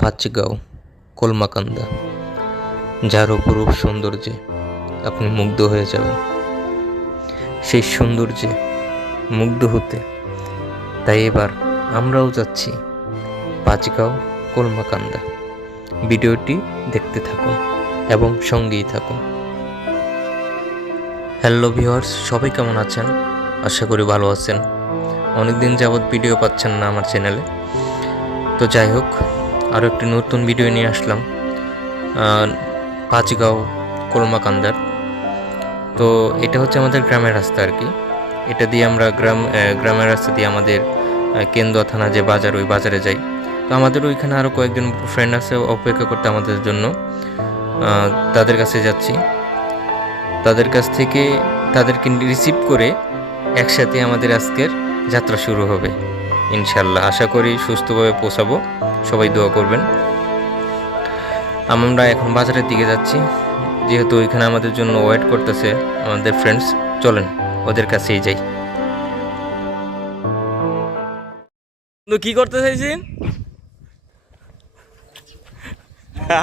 পাঁচগাঁও কলমাকান্দা, যার অপরূপ সৌন্দর্যে আপনি মুগ্ধ হয়ে যাবেন। সেই সৌন্দর্যে মুগ্ধ হতে তাই এবার আমরাও যাচ্ছি পাঁচগাঁও কলমাকান্দা। ভিডিওটি দেখতে থাকুন এবং সঙ্গেই থাকুন। হ্যালো ভিউয়ার্স, সবাই কেমন আছেন? আশা করি ভালো আছেন। অনেকদিন যাবৎ ভিডিও পাচ্ছেন না আমার চ্যানেলে, তো যাই হোক, আরও একটি নতুন ভিডিও নিয়ে আসলাম পাঁচগাঁও কলমাকান্দার। তো এটা হচ্ছে আমাদের গ্রামের রাস্তা আর কি। এটা দিয়ে আমরা গ্রামের রাস্তা দিয়ে আমাদের কেন্দুয়া থানা যে বাজার, ওই বাজারে যাই। তো আমাদের ওইখানে আরও কয়েকজন ফ্রেন্ড আছে অপেক্ষা করতে আমাদের জন্য, তাদের কাছে যাচ্ছি। তাদের কাছ থেকে তাদেরকে রিসিভ করে একসাথে আমাদের আজকের যাত্রা শুরু হবে ইনশাল্লাহ। আশা করি সুস্থভাবে পৌঁছাবো, সবাই দোয়া করবেন। আমরা এখন বাজারের দিকে যাচ্ছি, যেহেতু ওইখানে আমাদের জন্য ওয়েট করতেছে আমাদের ফ্রেন্ডস। চলেন ওদের কাছেই যাই। কি করতে চাইছেন?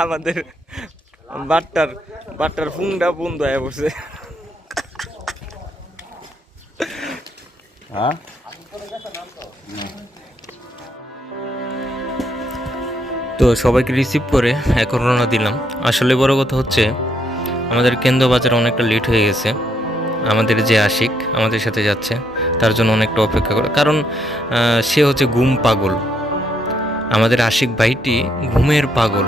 আমাদের বাট্টার ফুংটা বন্ধ হয়ে বসে। তো সবাইকে রিসিভ করে এখন রওনা দিলাম। আসলে বড় কথা হচ্ছে আমাদের কেন্দ্র বাজার অনেকটা লেট হয়ে গেছে। আমাদের যে আশিক আমাদের সাথে যাচ্ছে তার জন্য অনেকটা অপেক্ষা করে, কারণ সে হচ্ছে ঘুম পাগল। আমাদের আশিক ভাইটি ঘুমের পাগল।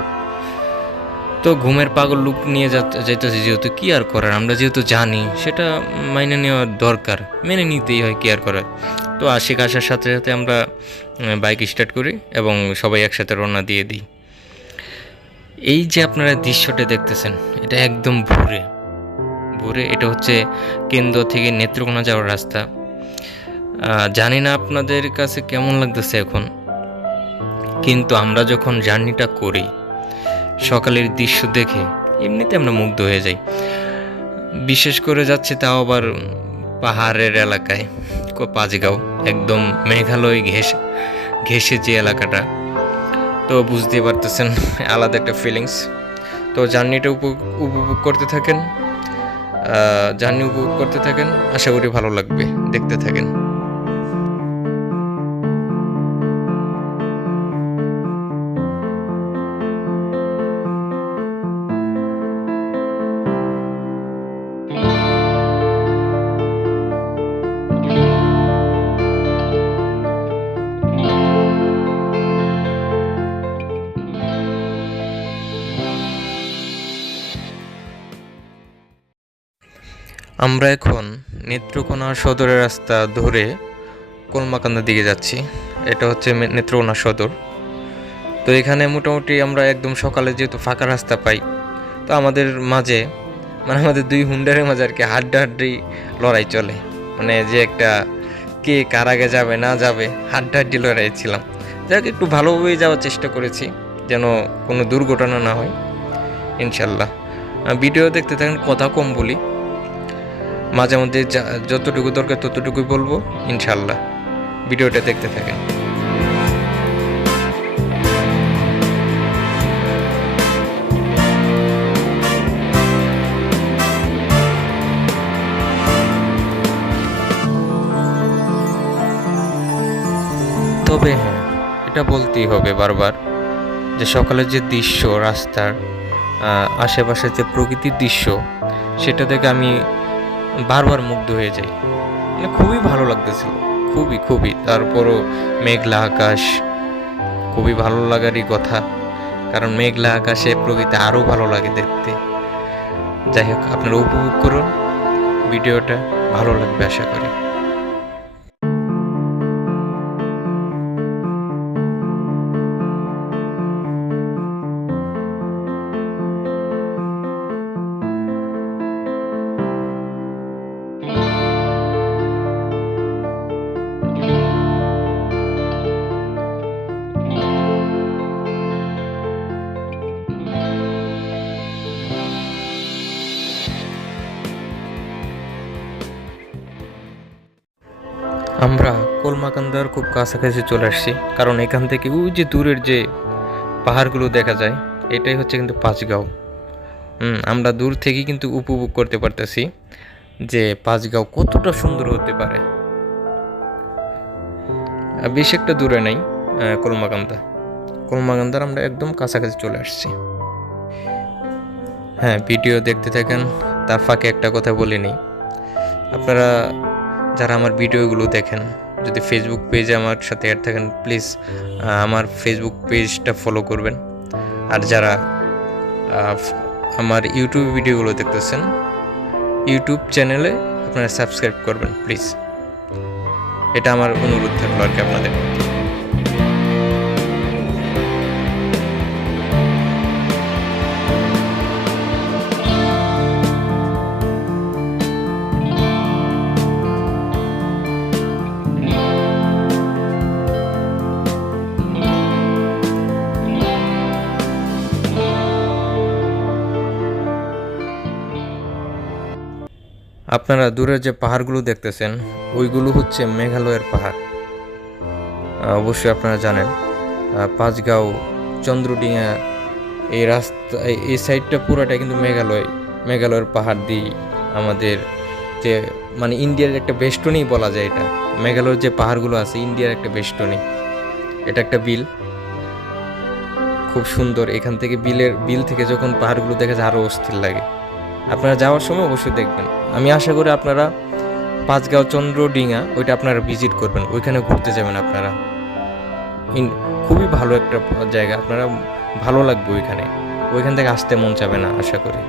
তো ঘুমের পাগল লুক নিয়ে যাইতেছে, যেহেতু কি আর করার, আমরা যেহেতু জানি সেটা মাইনে নেওয়া দরকার, মেনে নিতেই হয়, কি আর করার। তো আশিক আসার সাথে সাথে আমরা বাইক স্টার্ট করি এবং সবাই একসাথে রওনা দিয়ে দিই। এই যে আপনারা দৃশ্যটা দেখতেছেন, এটা একদম ভোরে। এটা হচ্ছে কেন্দ্র থেকে নেত্রকোনা যাওয়ার রাস্তা। জানি না আপনাদের কাছে কেমন লাগতেছে এখন, কিন্তু আমরা যখন জার্নিটা করি সকালের দৃশ্য দেখে এমনিতে আমরা মুগ্ধ হয়ে যাই। বিশেষ করে যাচ্ছে তাও আবার পাহাড়ের এলাকায়, পাঁচগাঁও একদম মেঘালয় ঘেঁষে যে এলাকাটা, তো বুঝতে পারতেছেন আলাদা একটা ফিলিংস। তো জার্নিটা উপভোগ করতে থাকেন, আশা করি ভালো লাগবে, দেখতে থাকেন। আমরা এখন নেত্রকোনা সদরের রাস্তা ধরে কলমাকান্দার দিকে যাচ্ছি। এটা হচ্ছে নেত্রকোনা সদর। তো এখানে মোটামুটি আমরা একদম সকালে যেহেতু ফাঁকা রাস্তা পাই, তো আমাদের মাঝে আমাদের দুই হুন্ডারের মাঝে আর কি হাড্ডাহাড্ডি লড়াই চলে। যে একটা কে কার আগে যাবে না যাবে, হাড্ডাহাড্ডি লড়াই ছিলাম। যাক, একটু ভালোভাবেই যাওয়ার চেষ্টা করেছি যেন কোনো দুর্ঘটনা না হয় ইনশাল্লাহ। ভিডিও দেখতে থাকেন, কথা কম বলি, মাঝে মধ্যে যতটুকু দরকার ততটুকুই বলবো ইনশাল্লাহ। ভিডিওটা দেখতে থাকেন। তবে হ্যাঁ, এটা বলতেই হবে বারবার যে সকালের যে দৃশ্য, রাস্তার আশেপাশে যে প্রকৃতির দৃশ্য, সেটা দেখে আমি বারবার মুগ্ধ হয়ে যাই। খুবই ভালো লাগতেছিল, খুবই। তারপরও মেঘলা আকাশ, খুবই ভালো লাগারই কথা, কারণ মেঘলা আকাশে প্রকৃতি আরও ভালো লাগে দেখতে। যাই হোক, আপনারা উপভোগ করুন, ভিডিওটা ভালো লাগবে আশা করি। আমরা কলমাকান্দার খুব কাছাকাছি চলে আসছি, কারণ এখান থেকে ওই যে দূরের যে পাহাড়গুলো দেখা যায়। এটাই হচ্ছে কিন্তু পাঁচগাঁও। আমরা দূর থেকে কিন্তু উপভোগ করতে পারতেছি যে পাঁচগাঁও কতটা সুন্দর হতে পারে। বেশি একটা দূরে নাই কলমাকান্দার আমরা একদম কাছাকাছি চলে আসছি। হ্যাঁ, ভিডিও দেখতে থাকেন, তার ফাঁকে একটা কথা বলে নিই। আপনারা যারা আমার ভিডিওগুলো দেখেন, যদি ফেসবুক পেজে আমার সাথে অ্যাড থাকেন, প্লিজ আমার ফেসবুক পেজটা ফলো করবেন। আর যারা আমার ইউটিউব ভিডিওগুলো দেখতেছেন, ইউটিউব চ্যানেলে আপনারা সাবস্ক্রাইব করবেন প্লিজ। এটা আমার অনুরোধ থাকলো আর কি আপনাদের। আপনারা দূরে যে পাহাড়গুলো দেখতেছেন ওইগুলো হচ্ছে মেঘালয়ের পাহাড়। অবশ্যই আপনারা জানেন পাঁচগাঁও, চন্দ্রডিঙা, এই রাস্তা, এই সাইডটা পুরোটাই কিন্তু মেঘালয়ের পাহাড় দিয়ে আমাদের যে মানে ইন্ডিয়ার একটা বেষ্টনী বলা যায়। এটা মেঘালয়ের যে পাহাড়গুলো আছে ইন্ডিয়ার একটা বেষ্টনী। এটা একটা বিল, খুব সুন্দর। এখান থেকে বিল থেকে যখন পাহাড়গুলো দেখা যায় আরও অস্থির লাগে। আপনারা যাওয়ার সময় অবশ্যই দেখবেন। আমি আশা করি আপনারা পাঁচগাঁও, চন্দ্রডিঙা ওইটা আপনারা ভিজিট করবেন, ওইখানে ঘুরতে যাবেন আপনারা। খুবই ভালো একটা জায়গা, আপনারা ভালো লাগবে ওইখান থেকে আসতে মন চাবে না আশা করি।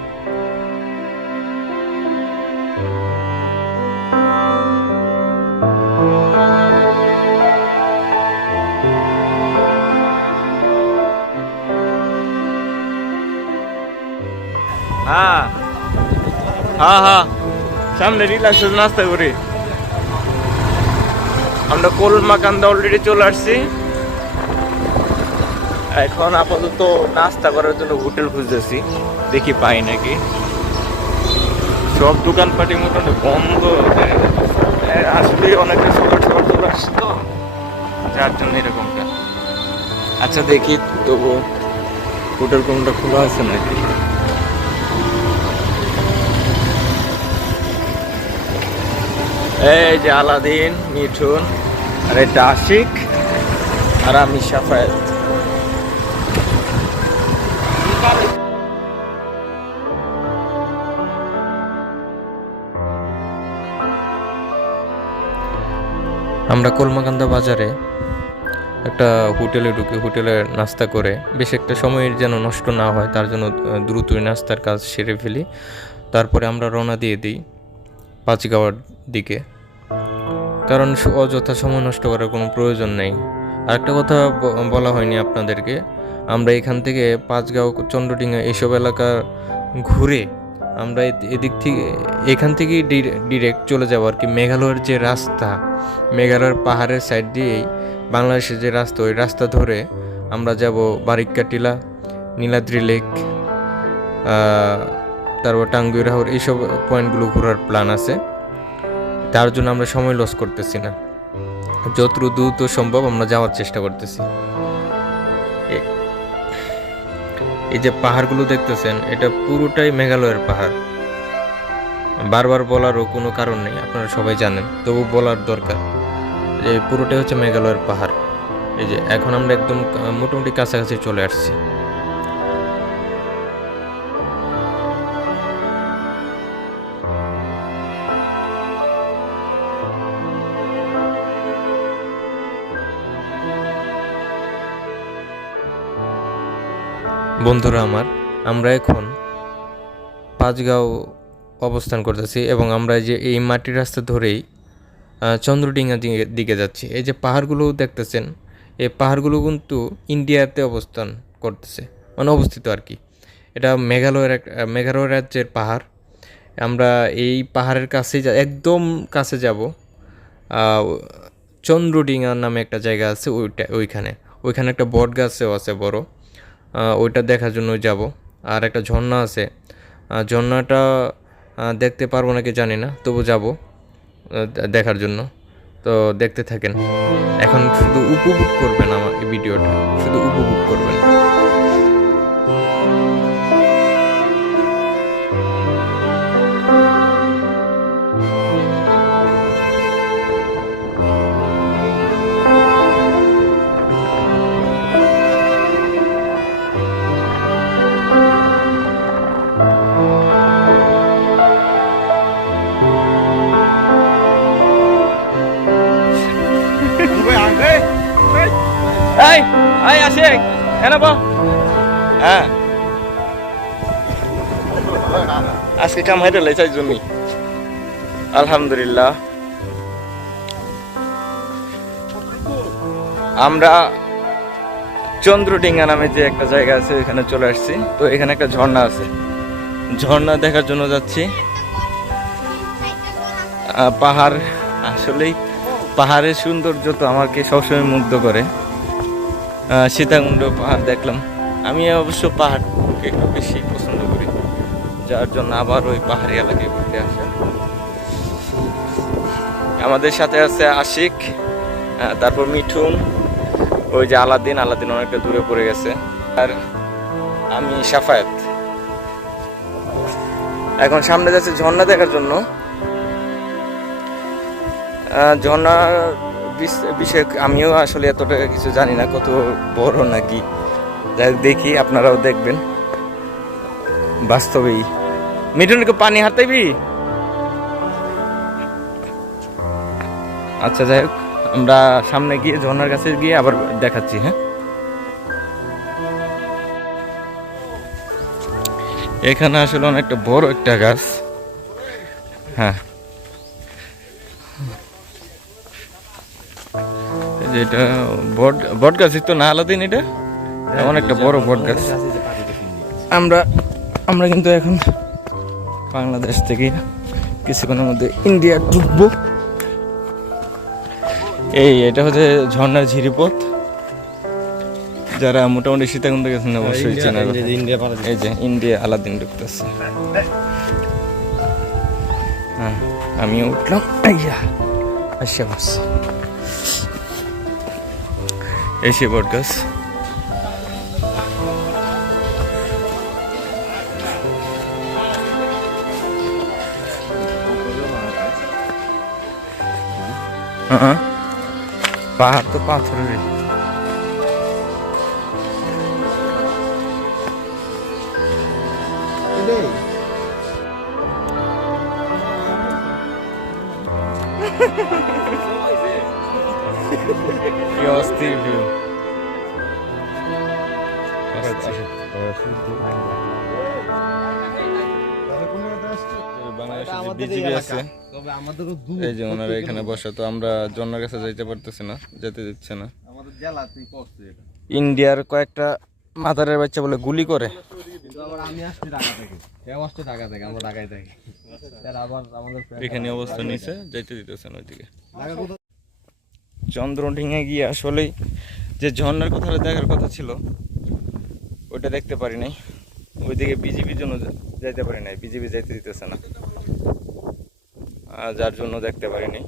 হ্যাঁ হ্যাঁ হ্যাঁ, সামনে রিল্যাক্স নাস্তা করি। আমরা কলমাকান্দা অলরেডি চলে আসছি। এখন আপাতত নাস্তা করার জন্য হোটেল খুঁজতেছি, দেখি পাই নাকি। সব দোকানপাটি মোটামুটি বন্ধ, আসলে অনেকটা সকাল চলে আসছে তো, যার জন্য এরকমটা। আচ্ছা দেখি তবু হোটেল কোনটা খোলা আছে নাকি। এই যে আলাদিন, মিঠুন, আর এটা আশিক, আর আমি সাফায়েত। আমরা কলমাকান্দা বাজারে একটা হোটেলে ঢুকি, হোটেলে নাস্তা করে বেশ একটা সময়ের যেন নষ্ট না হয় তার জন্য দ্রুতই নাস্তার কাজ সেরে ফেলি। তারপরে আমরা রওনা দিয়ে দিই পাঁচগাঁওয়ার দিকে, কারণ অযথা সময় নষ্ট করার কোনো প্রয়োজন নেই। আরেকটা কথা বলা হয়নি আপনাদেরকে, আমরা এখান থেকে পাঁচগাঁও, চন্দ্রডিঙা এইসব এলাকা ঘুরে আমরা এখান থেকেই ডিরেক্ট চলে যাবো আর কি মেঘালয়ের যে রাস্তা, মেঘালয়ের পাহাড়ের সাইড দিয়েই বাংলাদেশের যে রাস্তা, ওই রাস্তা ধরে আমরা যাব বারিক্কা টিলা, নীলাদ্রি লেক, তারপর টাঙ্গুইর হাওর, এইসব পয়েন্টগুলো ঘোরার প্ল্যান আছে। তার জন্য আমরা সময় লস করতেছি না, যত দ্রুত সম্ভব আমরা যাওয়ার চেষ্টা করতেছি। এই যে পাহাড়গুলো দেখতেছেন এটা পুরোটাই মেঘালয়ের পাহাড়। বারবার বলারও কোনো কারণ নেই, আপনারা সবাই জানেন, তবু বলার দরকার যে পুরোটাই হচ্ছে মেঘালয়ের পাহাড়। এই যে এখন আমরা একদম মোটামুটি কাছাকাছি চলে আসছি। বন্ধুরা আমার, আমরা এখন পাঁচগাঁও অবস্থান করতেছি এবং আমরা যে এই মাটির রাস্তা ধরেই চন্দ্রডিঙা দিকে যাচ্ছি। এই যে পাহাড়গুলো দেখতেছেন, এই পাহাড়গুলো কিন্তু ইন্ডিয়াতে অবস্থান করতেছে, মানে অবস্থিত আর কি। এটা মেঘালয় রাজ্যের পাহাড়। আমরা এই পাহাড়ের কাছে একদম কাছে যাব, চন্দ্রডিঙা নামে একটা জায়গা আছে, ওইখানে একটা বট গাছও আছে বড়, ওইটা দেখার জন্য যাব। আর একটা ঝর্ণা আছে, ঝর্ণাটা দেখতে পারবো নাকি জানি না, তবু যাব দেখার জন্য। তো দেখতে থাকেন, এখন শুধু উপভোগ করবেন আমার এই ভিডিওটা, শুধু উপভোগ করবেন। হ্যাঁ আজকে কাম হেঁটে লেচাই জমি আলহামদুলিল্লাহ। আমরা চন্দ্রডিঙ্গা নামে যে একটা জায়গা আছে ওইখানে চলে আসছি। তো এখানে একটা ঝর্ণা আছে, ঝর্ণা দেখার জন্য যাচ্ছি। পাহাড়, আসলেই পাহাড়ের সৌন্দর্য তো আমাকে সবসময় মুগ্ধ করে। সীতাকুণ্ড পাহাড় দেখলাম। আমি অবশ্য পাহাড়কে একটু বেশি পছন্দ করি, যার জন্য আবার ওই পাহাড়ি এলাকায় ঘুরতে আসা। আমাদের সাথে আছে আশিক, তারপর মিঠুন, ওই যে আলাদিন অনেকটা দূরে পড়ে গেছে, আর আমি সাফায়াত। এখন সামনে যাচ্ছে ঝর্ণা দেখার জন্য। ঝর্ণার বিষয়ে আমিও আসলে এতটা কিছু জানি না, কত বড় নাকি। যাই দেখি, আপনারাও দেখবেন বাস্তবেই। মিঠুনকে পানি হাতাইবি? আচ্ছা, যাই হোক, আমরা সামনে গিয়ে ঝর্ণার কাছে গিয়ে আবার দেখাচ্ছি। হ্যাঁ, এখানে আসলে অনেকটা বড় একটা গাছ। হ্যাঁ, যেটা বট গাছ তো না, আলাদিন এটা অনেকটা বড় বট গাছ। আমরা কিন্তু এখন বাংলাদেশ থেকে কিছুক্ষণের মধ্যে ইন্ডিয়া ঢুকবো। এটা হচ্ছে ঝর্ণার ঝিরিপথ। যারা মোটামুটি সীতাকুণ্ড গেছেন অবশ্যই চেনা। এই যে ইন্ডিয়া আলাদিন ঢুকতেছে। হ্যাঁ, আমিও উঠলাম। এই সে বট গাছ। পাহাড় তো পাথরের। কি অস্থির ভিউ। বিজিবি আছে, এই যে ওনারা এখানে বসে। তো আমরা ঝর্ণার কাছে যাইতে পারতেছি না, যেতে দিচ্ছে না। ইন্ডিয়ার কয়েকটা মাদারের বাচ্চা বলে গুলি করে। এখানে অবস্থা নিচে, যাইতে দিতেছে না ওইদিকে। চন্দ্রডিঙ্গা গিয়ে আসলেই যে ঝর্ণার কথাটা দেখার কথা ছিল ওইটা দেখতে পারি নাই। ওইদিকে বিজিবির জন্য যাইতে পারি নাই, বিজিবি যাইতে দিতেছে না, যার জন্য দেখতে পারিনি।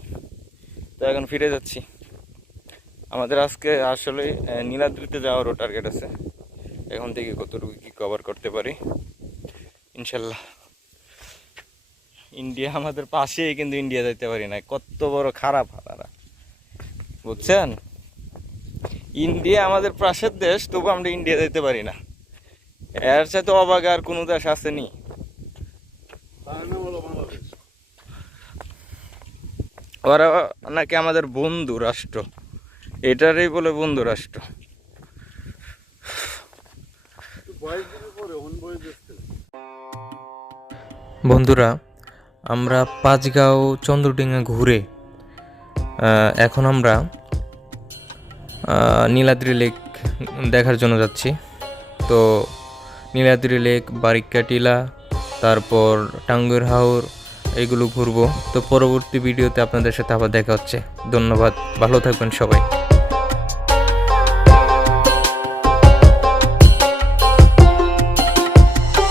তো এখন ফিরে যাচ্ছি। আমাদের আজকে আসলে নীলাদ্রিতে যাওয়ারও টার্গেট আছে। এখন থেকে কতটুকু কি কভার করতে পারি ইনশাল্লাহ। ইন্ডিয়া আমাদের পাশেই, কিন্তু ইন্ডিয়া যাইতে পারি না। কত বড় খারাপ হালারা, বুঝছেন? ইন্ডিয়া আমাদের পাশের দেশ, তবু আমরা ইন্ডিয়া যাইতে পারি না। এর সাথে অবাক আর কোনো দেশ আসেনি। ওরা নাকি আমাদের বন্ধু রাষ্ট্র, এটারই বলে বন্ধু রাষ্ট্র। বন্ধুরা, আমরা পাঁচগাঁও চন্দ্রডিঙ্গা ঘুরে এখন আমরা নীলাদ্রি লেক দেখার জন্য যাচ্ছি। তো নীলাদ্রি লেক, বারিক্কা টিলা, তারপর টাঙ্গুয়ার হাওর, এগুলো ঘুরবো। তো পরবর্তী ভিডিওতে আপনাদের সাথে আবার দেখা হচ্ছে। ধন্যবাদ, ভালো থাকবেন সবাই।